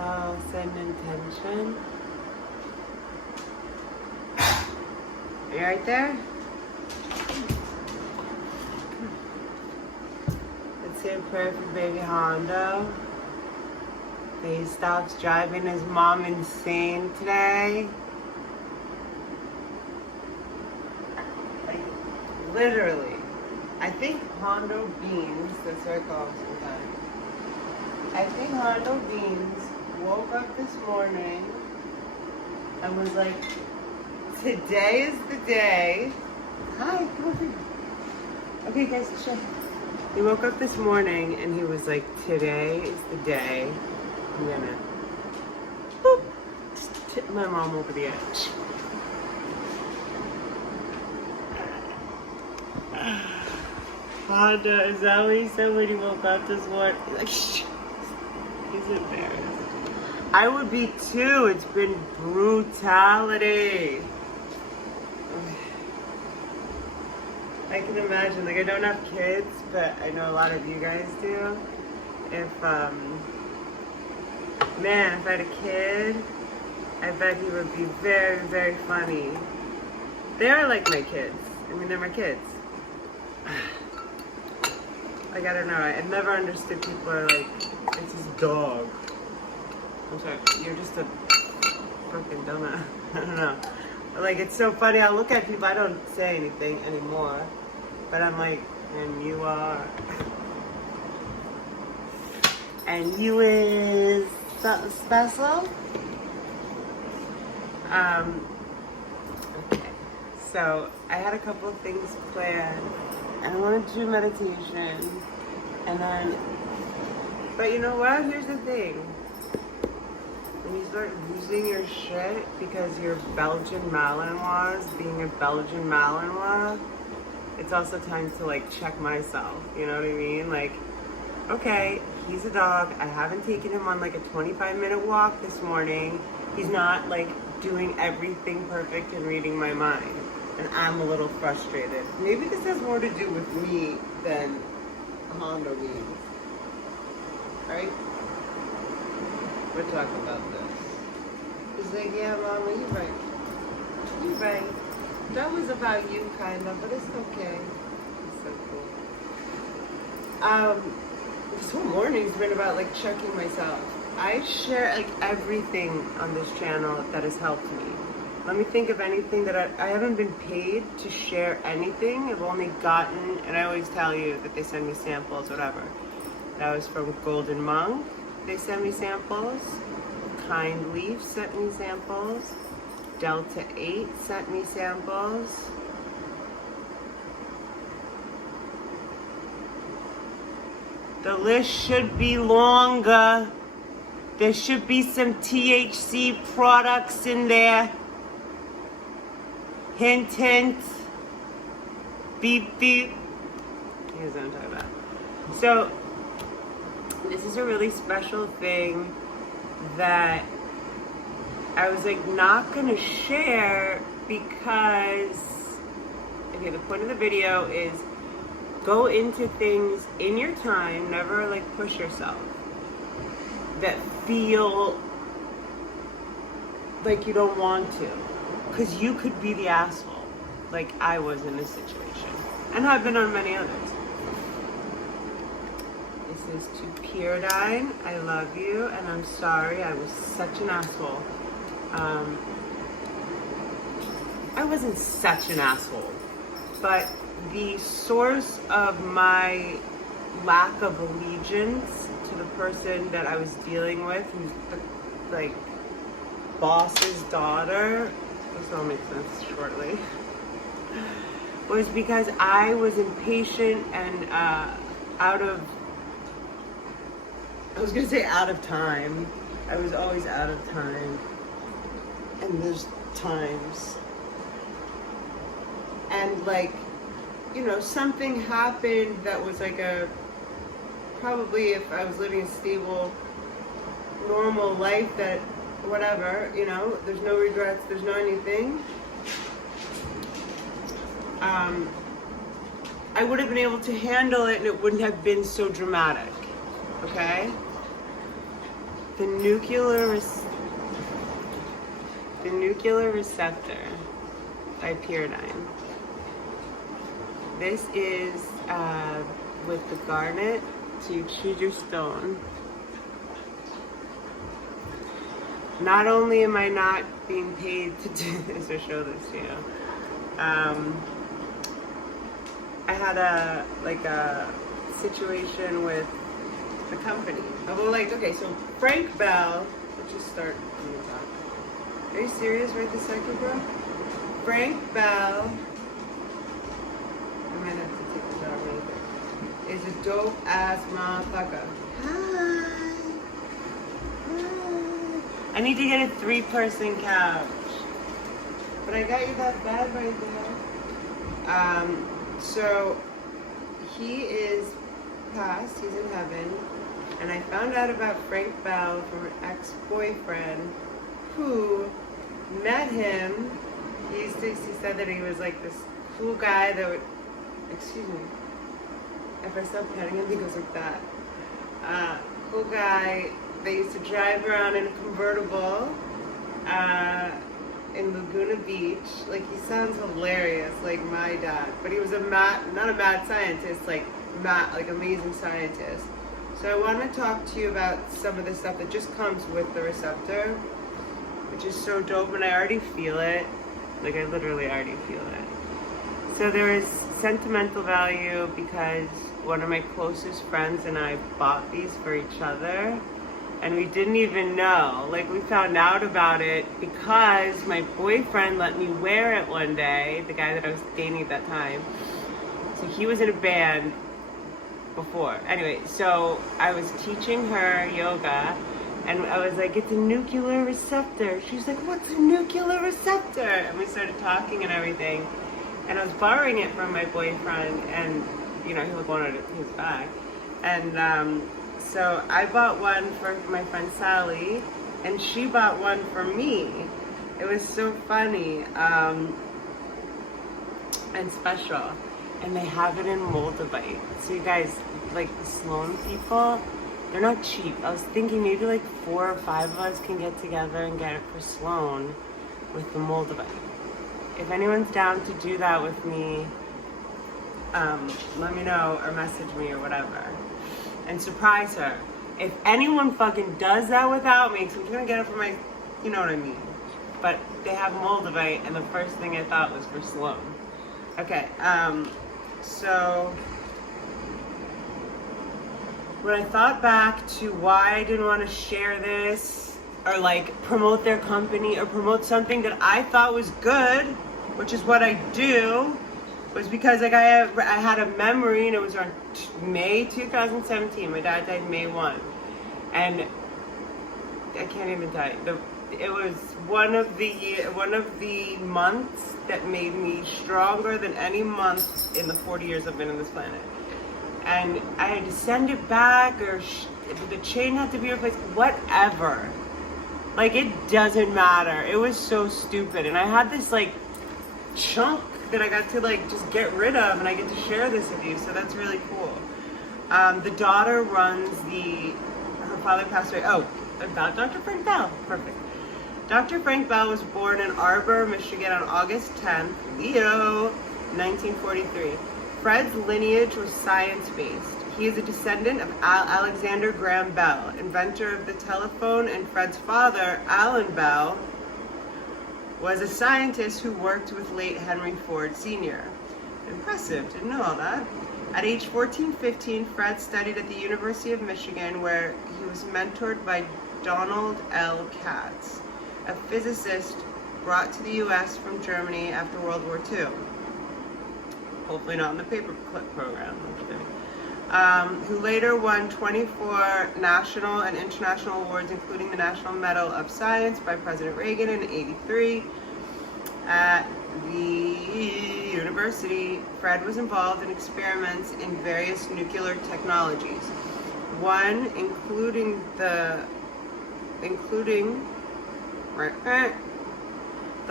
So send intention. Are you right there? Let's say a prayer for baby Hondo. That he stops driving his mom insane today. Like, literally. I think Hondo Beans, that's what I call him sometimes. I think Hondo Beans woke up this morning and was like, today is the day. Hi, come over here. Okay, guys, shut up. He woke up this morning and he was like, today is the day I'm gonna boop, tip my mom over the edge. Honda, is that what he said when he woke up this morning? Like, he's embarrassed. I would be too. It's been brutality. I can imagine. Like, I don't have kids, but I know a lot of you guys do. If, man, if I had a kid, I bet he would be very, very funny. They're like my kids. I mean, they're my kids. Like, I don't know. I've never understood people are like, it's his dog. I'm sorry, you're just a freaking dumbass. I don't know. Like, it's so funny. I look at people, I don't say anything anymore. But I'm like, and you are. And you is something special. Okay. So, I had a couple of things planned. And I wanted to do meditation. And then, but you know what? Here's the thing. When you start losing your shit because you're Belgian Malinois, being a Belgian Malinois, it's also time to like check myself. You know what I mean? Like, okay, he's a dog. I haven't taken him on like a 25-minute walk this morning. He's not like doing everything perfect and reading my mind. And I'm a little frustrated. Maybe this has more to do with me than Hondo Beans. Right? We're talking about this. He's like, yeah, Mama, you're right. You're right. That was about you, kind of, but it's okay. It's so cool. This whole morning's been about, like, checking myself. I share, like, everything on this channel that has helped me. Let me think of anything that I haven't been paid to share anything. I've only gotten, and I always tell you that they send me samples, whatever. That was from Golden Monk. They sent me samples. Kind Leaf sent me samples. Delta 8 sent me samples. The list should be longer. There should be some THC products in there. Hint, hint. Beep, beep. Here's what I'm talking about. So, this is a really special thing that I was like not gonna share because, okay, the point of the video is go into things in your time, never like push yourself, that feel like you don't want to, because you could be the asshole like I was in this situation, and I've been on many others. This is to Pyradyne. I love you, and I'm sorry I was such an asshole. I wasn't such an asshole, but the source of my lack of allegiance to the person that I was dealing with, who's the, like, boss's daughter, this will make sense shortly, was because I was impatient and out of time. I was always out of time. And there's times. And like, you know, something happened that was like probably if I was living a stable, normal life, that whatever, you know, there's no regrets, there's no anything. I would have been able to handle it and it wouldn't have been so dramatic, okay? The Nuclear Receptor by Pyradyne. This is with the garnet, so you choose your stone. Not only am I not being paid to do this or show this to you, I had a situation with the company. Well, okay, so Frank Bell, let's just start from the top. Are you serious right this second, bro? Frank Bell, I might have to take this out really quick, is a dope ass motherfucker. Hi. I need to get a 3-person couch. But I got you that bed right there. So he is passed, he's in heaven. And I found out about Frank Bell from an ex-boyfriend who met him. He said that he was like this cool guy that would, excuse me, if I stop petting him, he goes like that. Cool guy. They used to drive around in a convertible in Laguna Beach. Like, he sounds hilarious, like my dad. But he was not a mad scientist, like amazing scientist. So I want to talk to you about some of the stuff that just comes with the Receptor, which is so dope, and I already feel it. Like, I literally already feel it. So there is sentimental value because one of my closest friends and I bought these for each other. And we didn't even know. Like, we found out about it because my boyfriend let me wear it one day, the guy that I was dating at that time. So he was in a band before. Anyway, so I was teaching her yoga, and I was like, it's a nuclear receptor. She was like, what's a nuclear receptor? And we started talking and everything. And I was borrowing it from my boyfriend, and, you know, he wanted his back. And, so I bought one for my friend Sally, and she bought one for me. It was so funny and special. And they have it in Moldavite. So you guys, like the Sloan people, they're not cheap. I was thinking maybe like 4 or 5 of us can get together and get it for Sloan with the Moldavite. If anyone's down to do that with me, let me know or message me or whatever. And surprise her. If anyone fucking does that without me, because I'm gonna get it for my, you know what I mean. But they have Moldavite, and the first thing I thought was for Sloan. Okay, so when I thought back to why I didn't want to share this, or like promote their company, or promote something that I thought was good, which is what I do, was because like I had a memory, and it was on May 2017. My dad died May 1, and I can't even tell you. It was one of the months that made me stronger than any month in the 40 years I've been on this planet. And I had to send it back, or the chain had to be replaced, whatever. Like, it doesn't matter. It was so stupid, and I had this like chunk that I got to like just get rid of, and I get to share this with you, so that's really cool. The daughter runs her father passed away. Oh, about Dr. Frank Bell. Perfect. Dr. Frank Bell was born in Arbor, Michigan on August 10th, Leo, 1943. Fred's lineage was science-based. He is a descendant of Alexander Graham Bell, inventor of the telephone, and Fred's father, Alan Bell, was a scientist who worked with late Henry Ford Sr. Impressive, didn't know all that. At age 14-15, Fred studied at the University of Michigan, where he was mentored by Donald L. Katz, a physicist brought to the U.S. from Germany after World War II. Hopefully not in the paperclip program, who later won 24 national and international awards, including the National Medal of Science by President Reagan in '83. At the university, Fred was involved in experiments in various nuclear technologies. One including the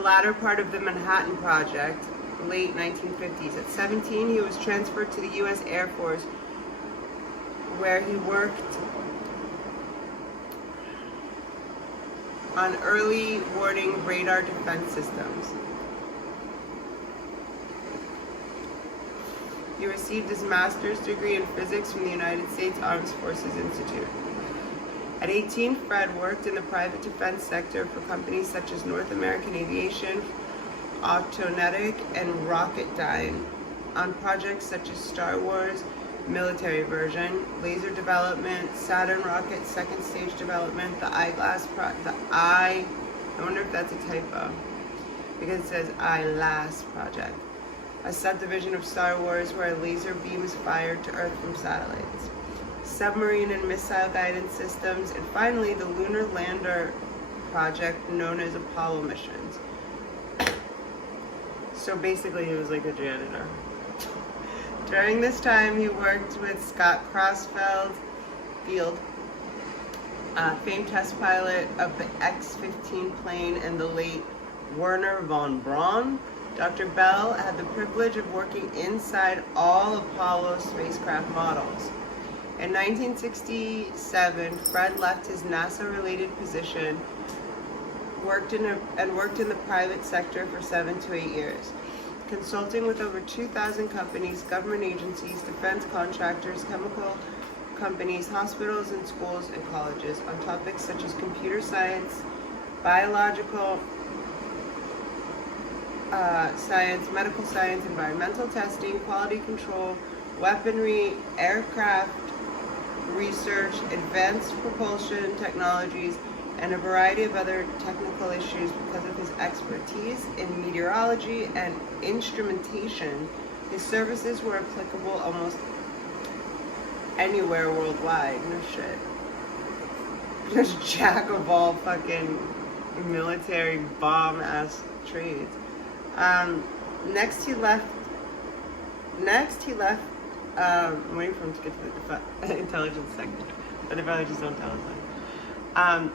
latter part of the Manhattan Project, late 1950s. At 17, he was transferred to the U.S. Air Force, where he worked on early warning radar defense systems. He received his master's degree in physics from the United States Armed Forces Institute. At 18, Fred worked in the private defense sector for companies such as North American Aviation, Autonetic, and Rocketdyne on projects such as Star Wars military version, laser development, Saturn rocket second stage development, I wonder if that's a typo, because it says ILAS project, a subdivision of Star Wars where a laser beam is fired to Earth from satellites, submarine and missile guidance systems, and finally the lunar lander project known as Apollo missions. So basically he was like a janitor. During this time he worked with Scott Crossfield, famed test pilot of the X-15 plane, and the late Werner von Braun. Dr. Bell had the privilege of working inside all Apollo spacecraft models. In 1967, Fred left his NASA-related position, worked in the private sector for 7 to 8 years, consulting with over 2,000 companies, government agencies, defense contractors, chemical companies, hospitals, and schools and colleges on topics such as computer science, biological science, medical science, environmental testing, quality control, weaponry, aircraft research, advanced propulsion technologies, and a variety of other technical issues. Because of his expertise in meteorology and instrumentation, his services were applicable almost anywhere worldwide. No shit. Just jack of all fucking military bomb ass trades. Next he left. I'm waiting for him to get to the intelligence sector, but they probably just don't tell us that.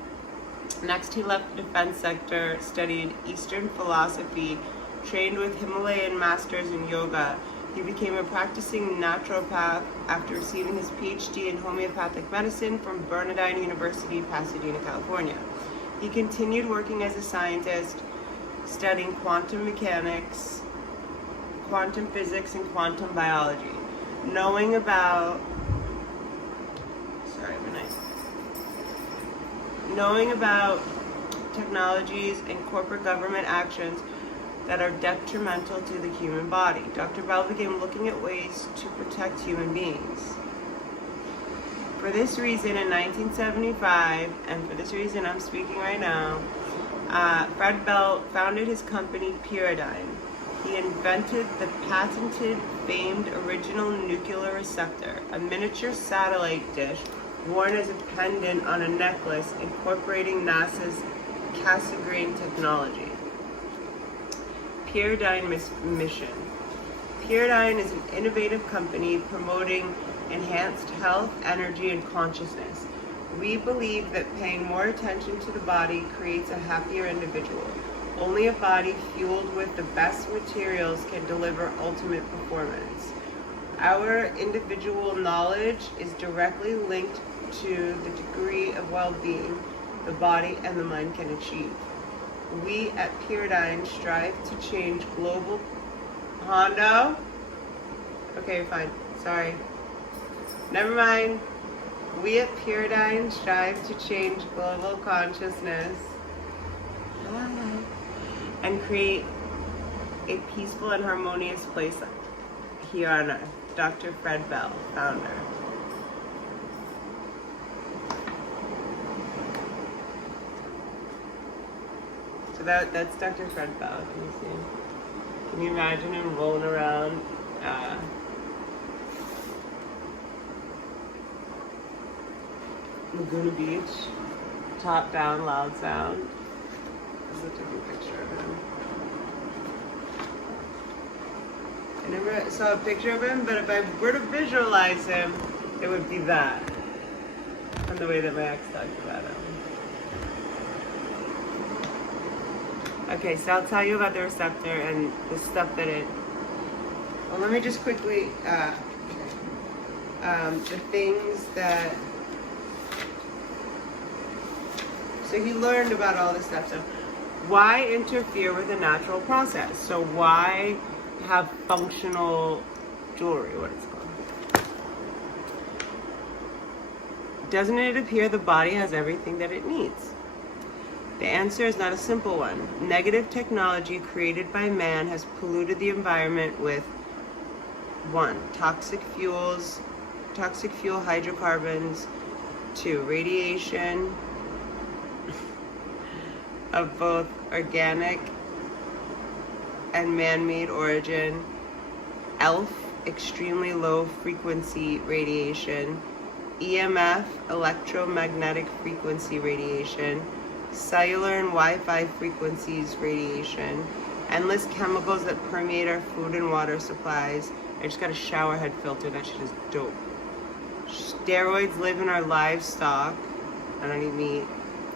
Next he left the defense sector, studied Eastern philosophy, trained with Himalayan masters in yoga. He became a practicing naturopath after receiving his PhD in homeopathic medicine from Pyradyne University, Pasadena, California. He continued working as a scientist, studying quantum mechanics, quantum physics, and quantum biology. Knowing about technologies and corporate government actions that are detrimental to the human body, Dr. Bell began looking at ways to protect human beings. For this reason, in 1975, and for this reason I'm speaking right now, Fred Bell founded his company Pyradyne. He invented the patented, famed original nuclear receptor, a miniature satellite dish worn as a pendant on a necklace incorporating NASA's Cassegrain technology. Pyradyne mission. Pyradyne is an innovative company promoting enhanced health, energy, and consciousness. We believe that paying more attention to the body creates a happier individual. Only a body fueled with the best materials can deliver ultimate performance. Our individual knowledge is directly linked to the degree of well-being the body and the mind can achieve. We at Pyradyne strive to change global... Hondo? Okay, fine. Sorry. Never mind. We at Pyradyne strive to change global consciousness and create a peaceful and harmonious place here on Earth. Dr. Fred Bell, founder. So that's Dr. Fred Bell. Can you see? Can you imagine him rolling around? Laguna Beach, top down, loud sound. This is a different picture of him. I never saw a picture of him, but if I were to visualize him, it would be that. From the way that my ex talked about him. Okay, so I'll tell you about the Receptor and the stuff that it... Well, let me just quickly... the things that... So he learned about all this stuff. So why interfere with a natural process? So why have functional jewelry, what it's called? Doesn't it appear the body has everything that it needs? The answer is not a simple one. Negative technology created by man has polluted the environment with 1. Toxic fuel hydrocarbons, 2. Radiation of both organic and man-made origin, ELF, extremely low frequency radiation, EMF, electromagnetic frequency radiation, cellular and Wi-Fi frequencies radiation, endless chemicals that permeate our food and water supplies. I just got a shower head filter, that shit is dope. Steroids live in our livestock. I don't eat meat.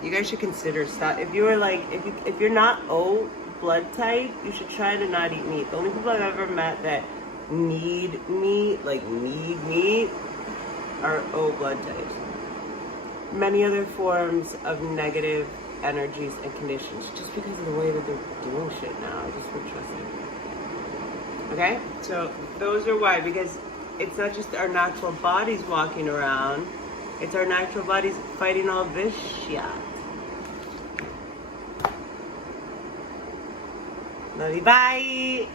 You guys should consider stuff. If you were like, if you're not O blood type, you should try to not eat meat. The only people I've ever met that need meat, like need meat, are O blood types. Many other forms of negative energies and conditions, just because of the way that they're doing shit now. I just wouldn't trust it. Okay? So those are why, because it's not just our natural bodies walking around, it's our natural bodies fighting all this shit. Love you, bye!